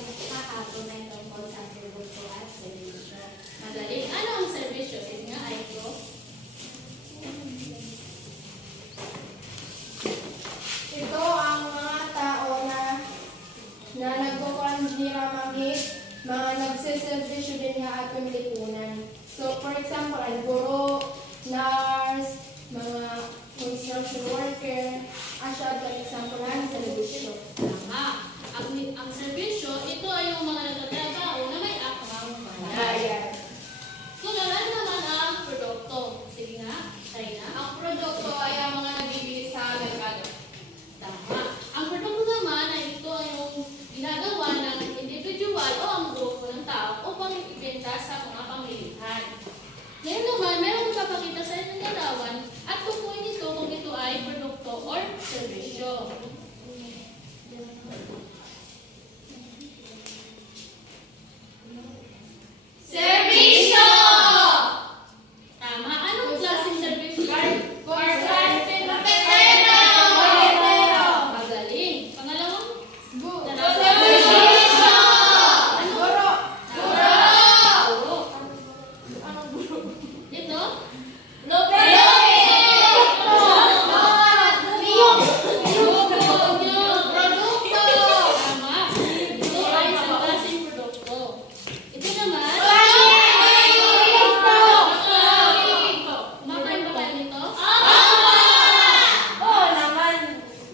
kahapon ay tungkol sa produkto at serbisyo. Magaling. Ano ang serbisyo? Sige nga, Aiko. Ito ang mga tao na nagkukondiramangit, mga nagsiservisyo din nga atong lipunan. So, for example, ay guro, nurse, mga construction worker, asya ito example ng serbisyo. Tama. Ang serbisyo, ito ay yung mga nagtatrabaho na may akmang bayad. Sunod naman ang produkto. Sige nga, China. Ang produkto ay ang mga nabibili sa merkado. Tama. Ang produkto naman ay ito ay yung ginagawa ng individual o ang grupo ng tao upang ibenta sa mga pamilihan. Ngayon naman, mayroong magpapakita sa inyo ng larawan at tukuyin ito kung ito ay produkto or serbisyo. Serbisyo! Tama. Anong klaseng serbisyo? Porcelain! Magaling. Pangalawang? Serbisyo! Guro! Guro. Ito? Tama. Ito ay isang klaseng produkto. Ito naman? Kumakain ba kayo nito?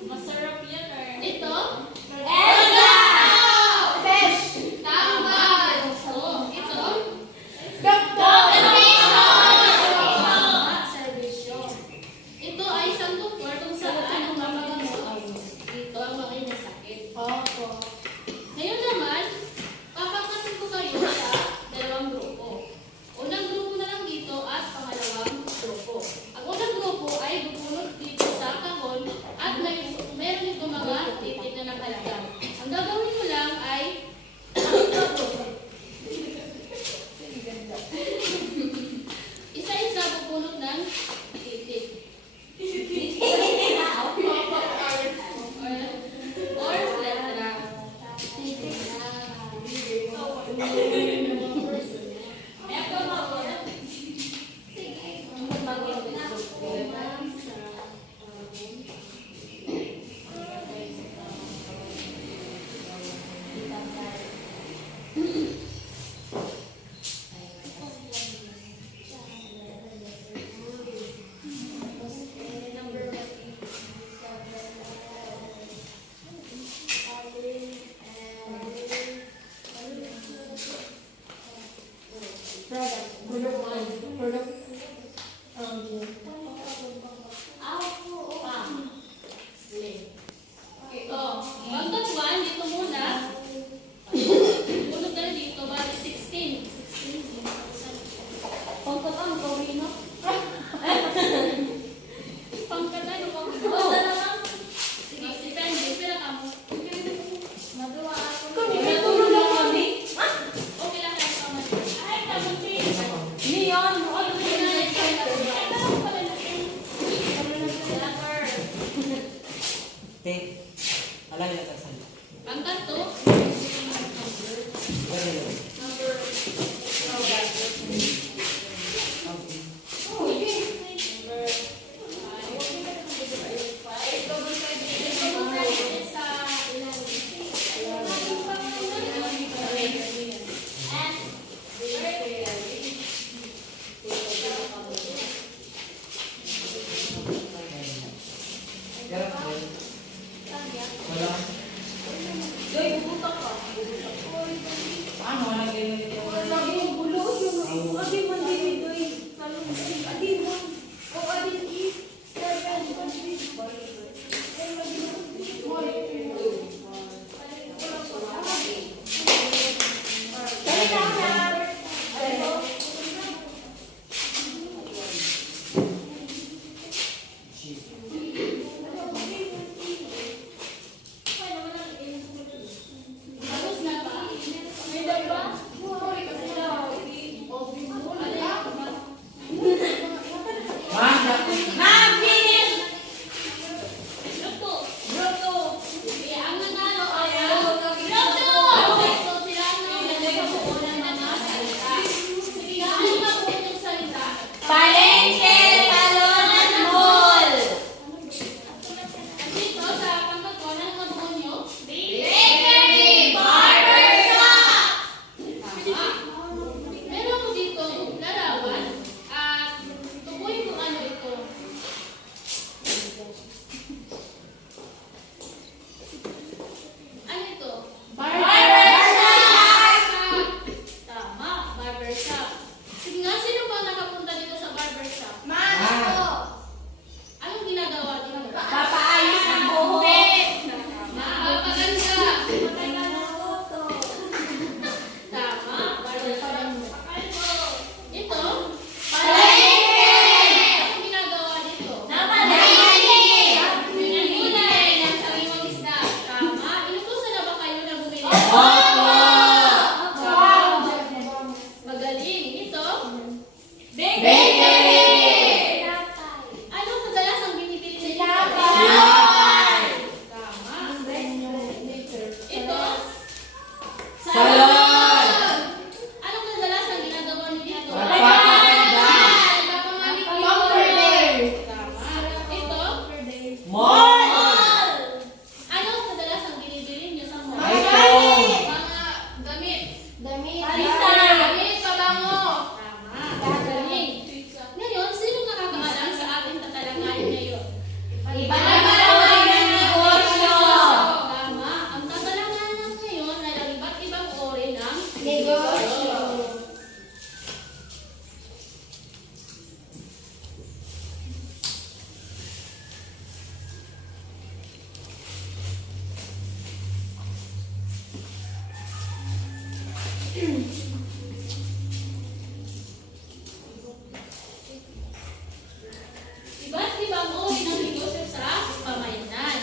Masarap yan Ito? Fish! Tama. Ito? Doktor! Tama. Serbisyo. Ito ay isang tukor kung saan ang mamagamot dito ang mga may sakit. Opo. Ngayon naman, papakasin ko kayo sa dalawang grupo. Unang grupo na lang dito at pangalawang grupo. Ang unang grupo ay bubunot dito sa kahon at meron dito mga titik na nakalagay. Ang gagawin mo lang ay isa-isa bubunot ng titik. Or letra. Product. Ito. Pagkatuan, dito muna. Negosyo. Iba't ibang uri ng negosyo sa pamayanan.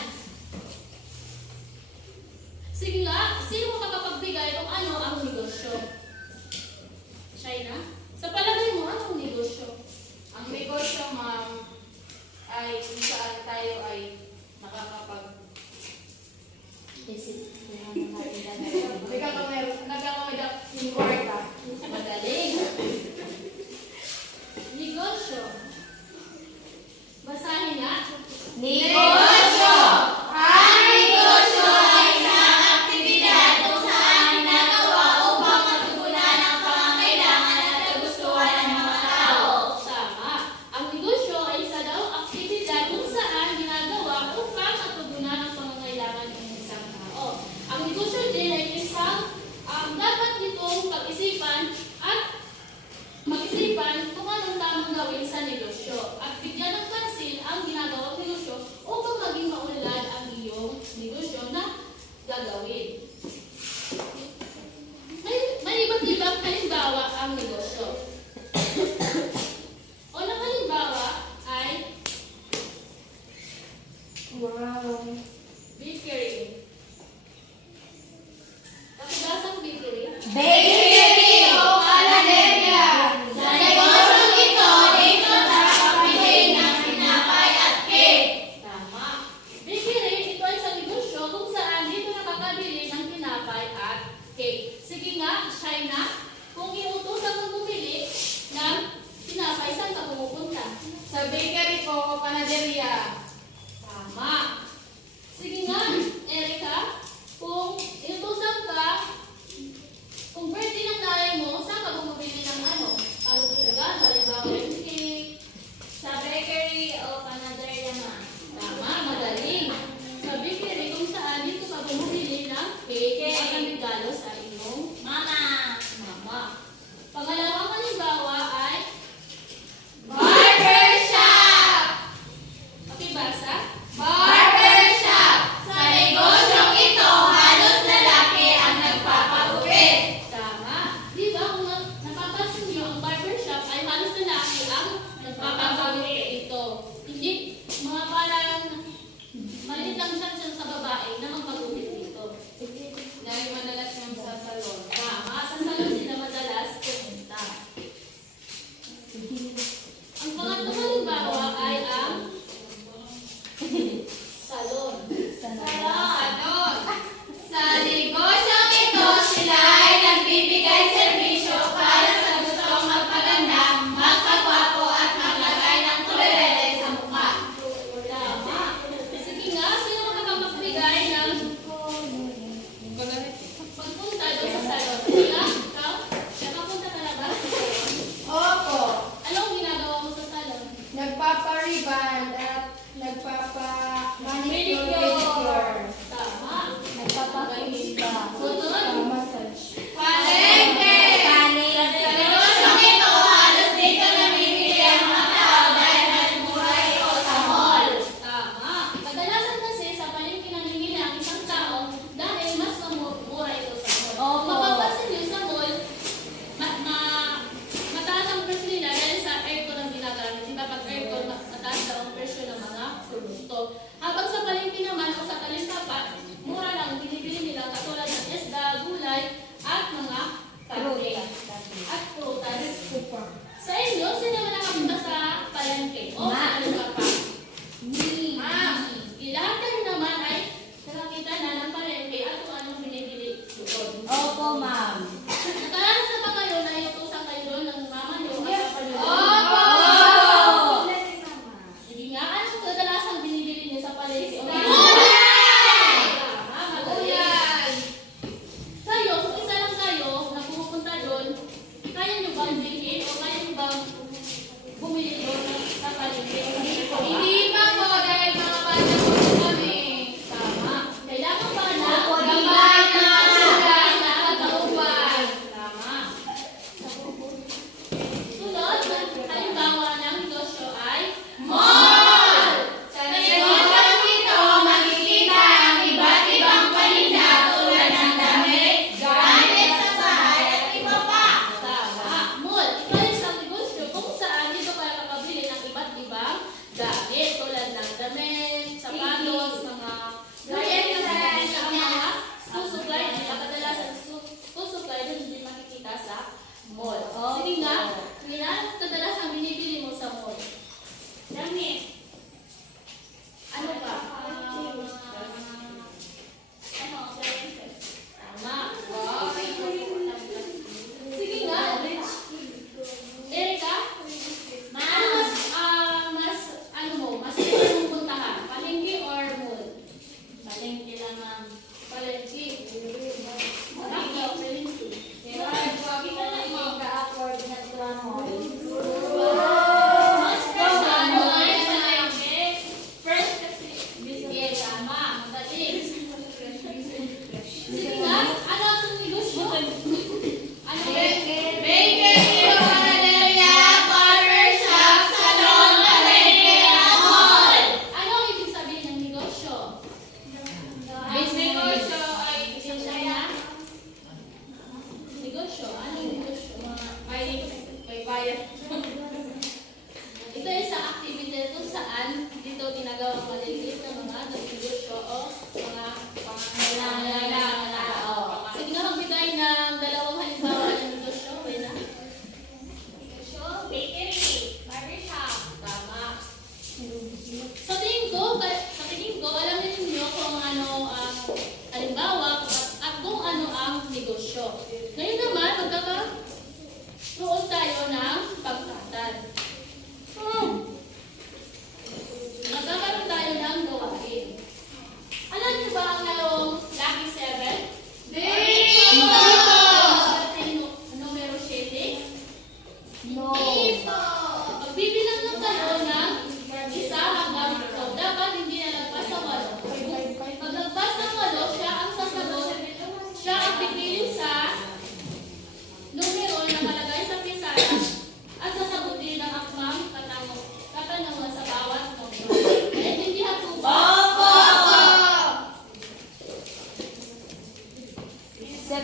Sige nga, sino makakapagbigay kung ano ang negosyo? Shaina? Sa palagay mo, anong negosyo? Ang negosyo, ma'am, ay kung saan tayo ay nakakapag nagkakameda yung kwarta. Magaling. Negosyo. Basahin nga. Negosyo! Ang negosyo ay isang aktibidad kung saan ginagawa upang matugunan ang pangangailangan at kagustuhan ng mga tao. Tama. Ang negosyo ay isa daw aktibidad kung saan ginagawa upang matugunan ang pangangailangan ng isang tao. Ang negosyo din ay isang dapat nitong pag-isipan at mag-isipan kung anong tamang gawin sa negosyo at bigyan ng pansin ang ginagawang negosyo upang maging maunlad ang iyong negosyo na gagawin. May iba't ibang halimbawa ang negosyo. Unang halimbawa ay Wow. bakery. Pakibasang bakery. Bakery o panaderia. Sa negosyong ito, dito nakakabili ng tinapay at cake. Tama. Bakery, ito ay sa negosyo kung saan dito nakakabili ng tinapay at cake. Sige nga, Shaina, kung iutusan mong bumili ng tinapay, saan ka pumupunta? Sa bakery po o panaderia. Tama. Sige nga, Erica, kung iutusan ka, kung birthday ng nanay mo, saan ka bumibili ng ano? Parang regalo, halimbawa yung cake. Sa bakery o panaderia, ma'am. Tama, magaling. Sa bakery kung saan dito ka bumibili ng cake at ang regalo sa iyong Mama. mama. Pangalawang halimbawa ay Barbershop! pakibasa. Barbershop! Sa negosyong ito, halos lalaki ang nagpapagupit. Tama. Di ba kung napapansin niyo, ang barbershop ay halos lalaki ang nagpapagawin ito. Hindi mga parang maliit lang siya sa babae na magpagupit dito. Dahil madalas yung sa salon. Tama. Sa salon sila madalas pumunta. Ang pangatlong halimbawa ay ang salon. Salon! Sa negosyong ito, sila ay nagbibigay serbisyo para sa gustong magpaganda, magpagwapo at maglagay ng kulirete sa mukha. Tama. Sige nga, sino makakapagbigay ng pagpunta doon sa salon? Sige nga, ikaw? Nakapunta ka na ba sa salon? Opo. Anong ginagawa mo sa salon? Nagpapa-reband at nagpapa-manicure, pedicure. Tama. Nagpapa-face pa. Sunod. Massage. Palengke! Sa negosyong ito, halos dito namimili ang mga tao dahil mas mura ito sa mall. Tama. Kadalasan kasi sa palengke namimili ang isang tao dahil mas mura ito sa mall. Opo. Mapapansin niyo sa mall, mataas ang presyo nila dahil sa aircon ang ginagamit. Diba pag aircon, mataas daw ang presyo ng mga produkto. Habang sa palengke naman o sa talentapan, mura lang binibili nila katulad ng isda, gulay, at mga karne at prutas. Sa inyo, sino man nakapunta sa palengke o sa talentapan? Ma'am, lahat kayo naman ay nakakita na ng palengke at kung anong binibili doon. Opo, ma'am. Nakaranas na ba kayo na iutusan kayo doon ng mama niyo at papa niyo? Opo! Sige nga, anong kadalasang binibili niyo sa palengke? O Gulay! Tama, magaling. Kayo, kung isa lang kayo na pumupunta doon, kaya niyo bang bilhin o kaya niyo bang bumili doon sa palengke? Hindi pa po dahil mga bata po kami. Tama. Kailangan pa na Opo, gabay na. gabay na Pagkaubay.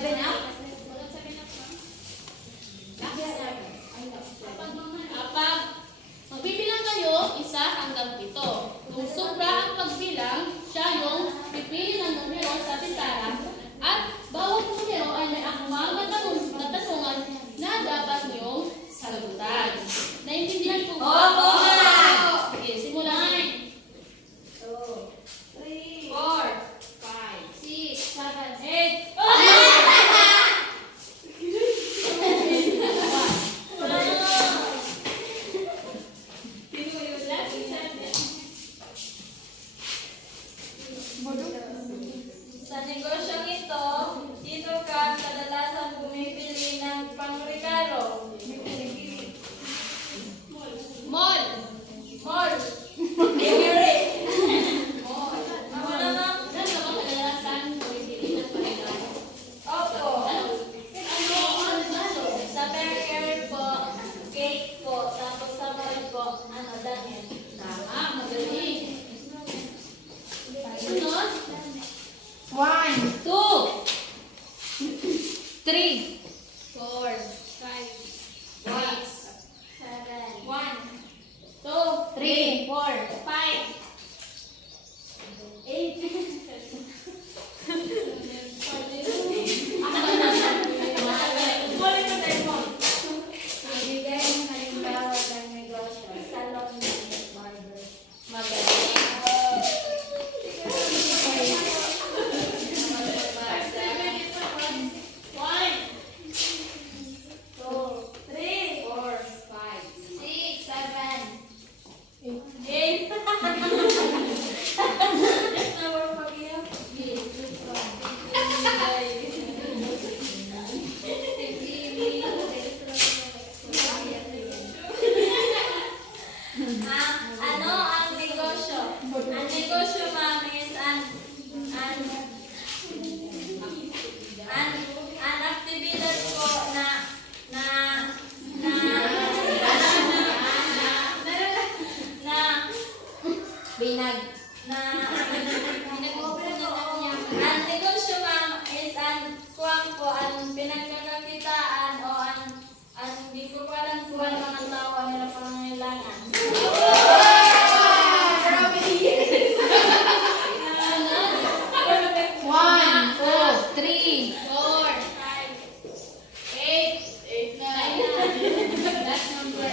7 up? Kapag magbibilang kayo, 1 hanggang 7. Kung sobra ang pagbilang, siya yung pipili ng numero sa pizarra at bawat numero ay may akmang na tanungan na dapat niyong sagutan. Naintindihan po ba? Opo, ma'am. Sige, simulan. 3, 4, 6, 7, 8. Sa negosyong ito, dito ka kadalasan bumibili ng pangregalo. Mall. Mall. Bakery. Ako naman. Saan ka ba kadalasan bumibili ng paregalo? Opo. Ano ang regalo? Sa bakery po, cake po. Tapos sa mall po, damit. Tama, magaling. Sunod. 1, 2, 3, 4, 5, 7, 1, 2, 3, 4, 5, ibigay mo halimbawa ng negosyo. Salon ng barber. magaling. 2, 3, 4, 5, 6, 7, 8. Number pag-iyak. Ano ang negosyo? Ang negosyo, ma'am, is an actividad po ang negosyo, ma'am, is ang pinagkakakitaan o hindi ko pa alam kung ano mga tao ang nila pangangailangan. One, 2, 3, 4, 8, 9. Last number.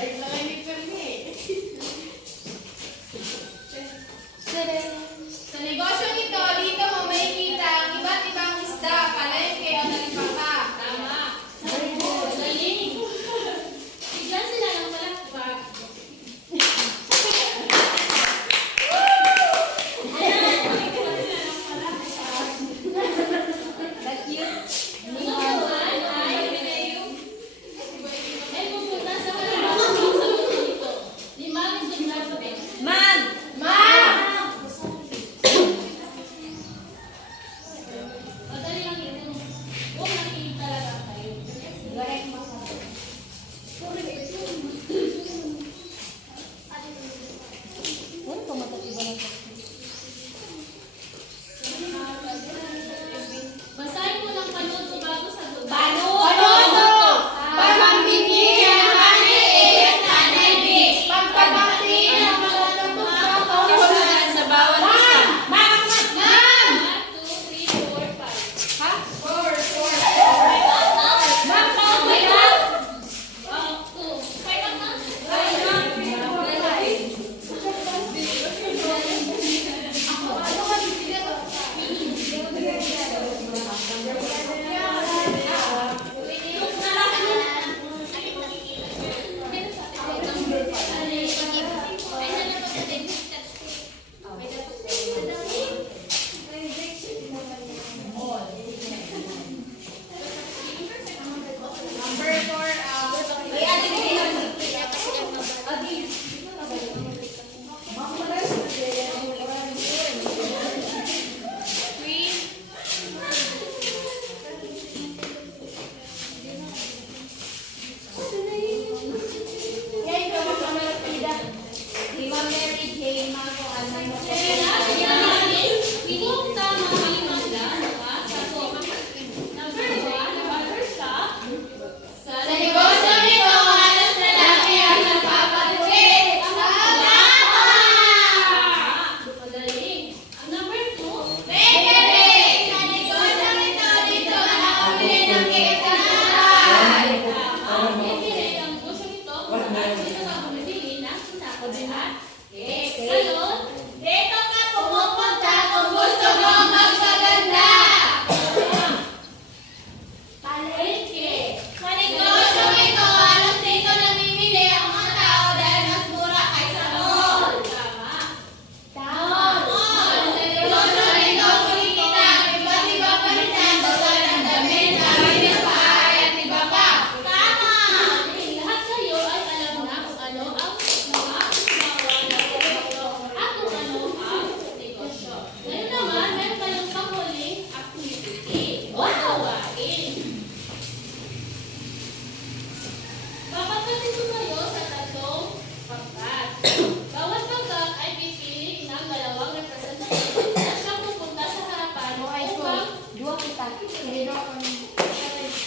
Sa negosyo nito, dito mo makikita ang iba't ibang isda, palengke o talipapa. Tama. Magaling. Bigyan sila ng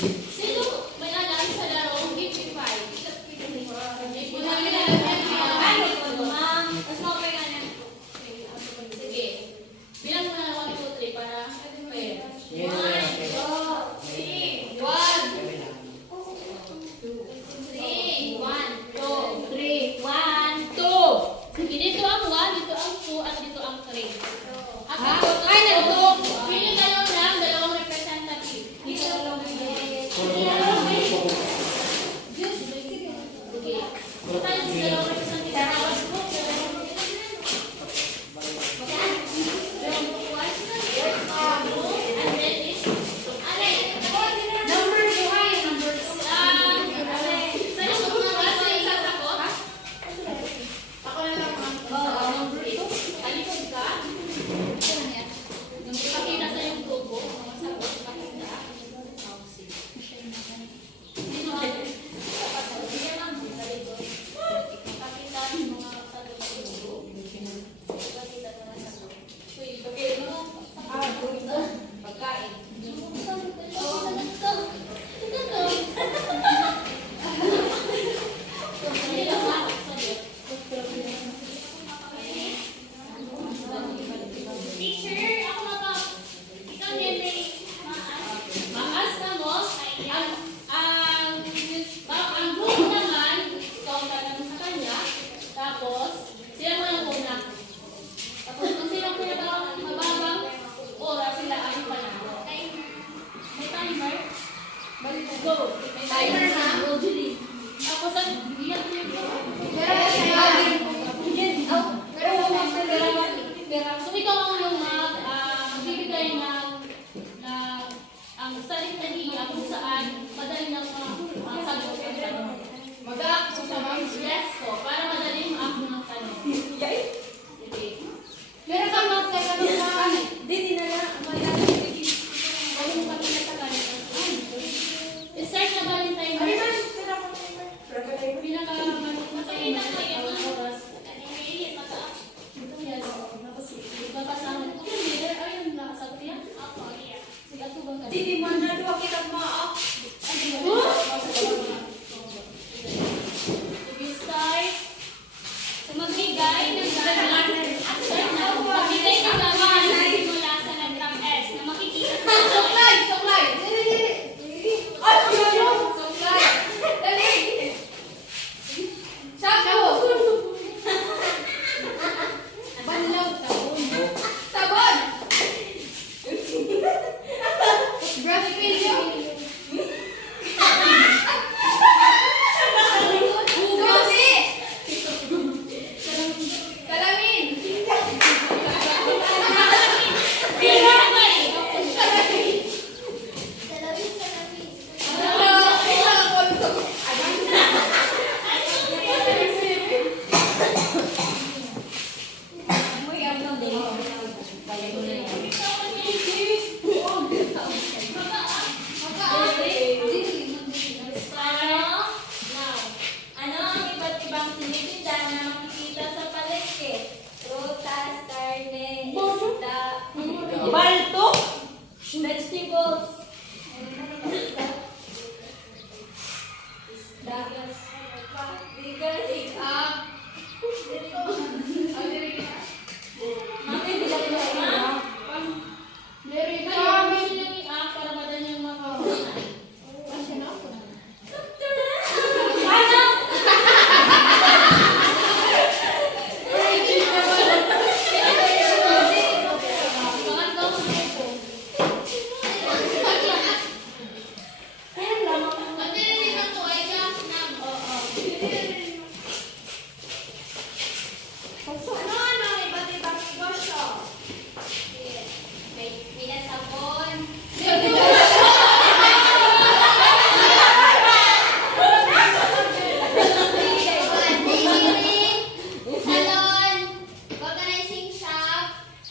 Sino may alam sa larong Gipify? Ano po, ma'am? Mas makapayanan po. Sige. Bilang mo na 1, 2, 3 para fair. 1, 2, 3. 1, 2, 3. 1, 2, 3. 1, 2. Sige, dito ang 1, dito ang 2, at dito ang 3. At Ah, ito, ay, nandun. pili kayo ng dalawang representative. Dito lang Sige. Tayo sa dalawang representative. And then is, Number 2 ay, number 2. sa'yo mo mga sa isa sa ko? Ako na lang ang Oo, number 2. Talikod ka. Pakita sa yung grupo. Mga sagot, pakita. Sino ang pakita yung mga sagot sa grupo. Pakita ko na sagot. Okay, mo. Pagkain. Teacher, ako mapa. Ikaw Nene. Maas na mo. Ang grupo naman, ikaw ang tanong sa kanya. Tapos, sila mo yung una. Tapos, kung sila ang mababang oras, sila ang panalo. May timer? Go. May timer na. Tapos, bigyan ko yung So, ikaw ang yung magbibigay ng ang study idea kung saan madali ng mga sagot ang tanong. mag-aakso sa mga Yes po, para madali ang ako ng tanong. Sige. Meron kang mga tatanong na Dito na lang. Huwag mo kami natagalan. Start na ba yung timer? Pinaka-matay na kayo ang oras. Yes. Tapos, ipapasama ko. Leader, ayun, nakasagot yan? Sige, ako ba? Dito mo na doon kita maak. Sige, start. So, magbigay ng laman. Magbigay ng laman mula sa letrang S na makikita sa Suklay! Suklay! Ay, yun! Suklay! Dali! Shampoo! Banlaw, sabon. Sabon! Brush pillow. Susi! Salamin! Ano ang iba't ibang tinitinda na makikita sa palengke? Prutas, karne, isda, balto, vegetables, isda, bigas, Mami, bilang mo na. Meron Kayo, kami. gusto nyo i-act para madali yung makakunan. Ano? Pangatlong grupo. Ayan lang. Ano ang iba't ibang negosyo? May nasabon. Salon, organizing shop,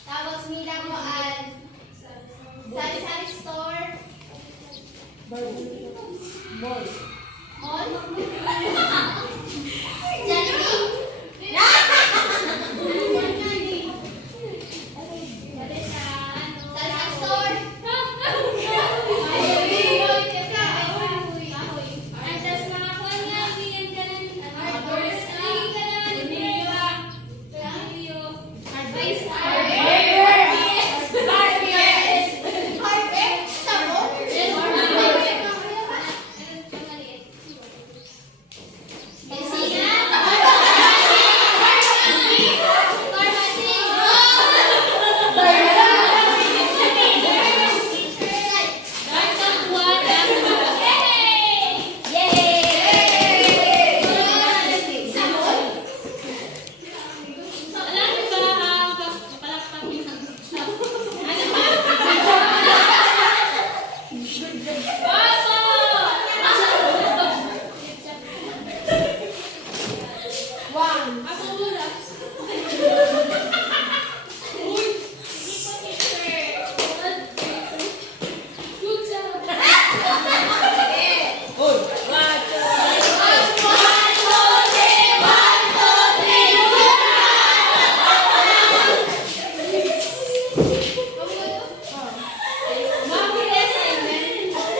tapos may laruan, sari-sari store, Mall. mall, Jollibee,